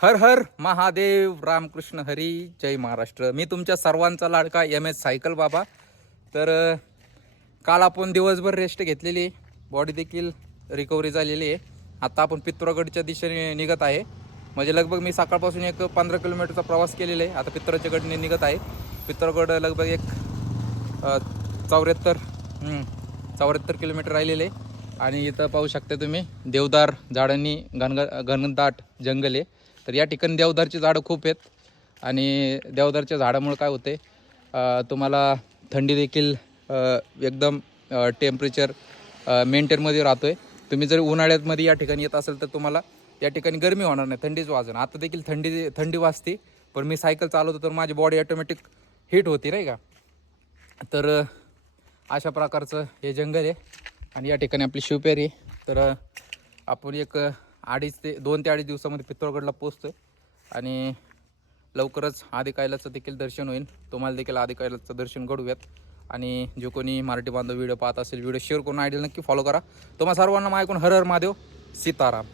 हर हर महादेव, रामकृष्ण हरी, जय महाराष्ट्र. मी तुमच्या सर्वांचा लाडका MS सायकल बाबा. तर काल आपण दिवसभर रेस्ट घेतलेली आहे, बॉडी देखील रिकव्हरी झालेली आहे. आता आपण पित्तोरगडच्या दिशेने निघत आहे. म्हणजे लगभग मी सकाळपासून एक 15 किलोमीटरचा प्रवास केलेला आहे. आता पित्तोरच्या गडने निघत आहे. पित्तोरगड लगभग एक 74 किलोमीटर राहिलेले आहे. आणि इथं पाहू शकता तुम्ही देवदार झाडांनी घनदाट जंगल आहे. तर या ठिकाणी देवदारची झाडं खूप आहेत आणि देवदारच्या झाडामुळे काय होते, तुम्हाला थंडी देखील एकदम टेम्परेचर मेंटेनमध्ये राहतो आहे. तुम्ही जर उन्हाळ्यामध्ये या ठिकाणी येत असेल तर तुम्हाला या ठिकाणी गरमी होणार नाही, थंडीच वाजणार. आता देखील थंडी वाजते, पण मी सायकल चालवतो तर माझी बॉडी ऑटोमॅटिक हीट होती नाही का. तर अशा प्रकारचं हे जंगल आहे आणि या ठिकाणी आपली शिवपेरी. तर आपण एक 2 ते 2.5 दिवसामध्ये पित्तोरगडला पोहोचतोय आणि लवकरच आदी कैलासचं देखील दर्शन होईल. तुम्हाला देखील आदी कैलासचं दर्शन घडूयात. आणि जो कोणी मराठी बांधव व्हिडिओ पाहत असेल, व्हिडिओ शेअर करून आयडियल नक्की फॉलो करा. तुम्हा सर्वांना माझ्याकडून हर हर महादेव, सीताराम.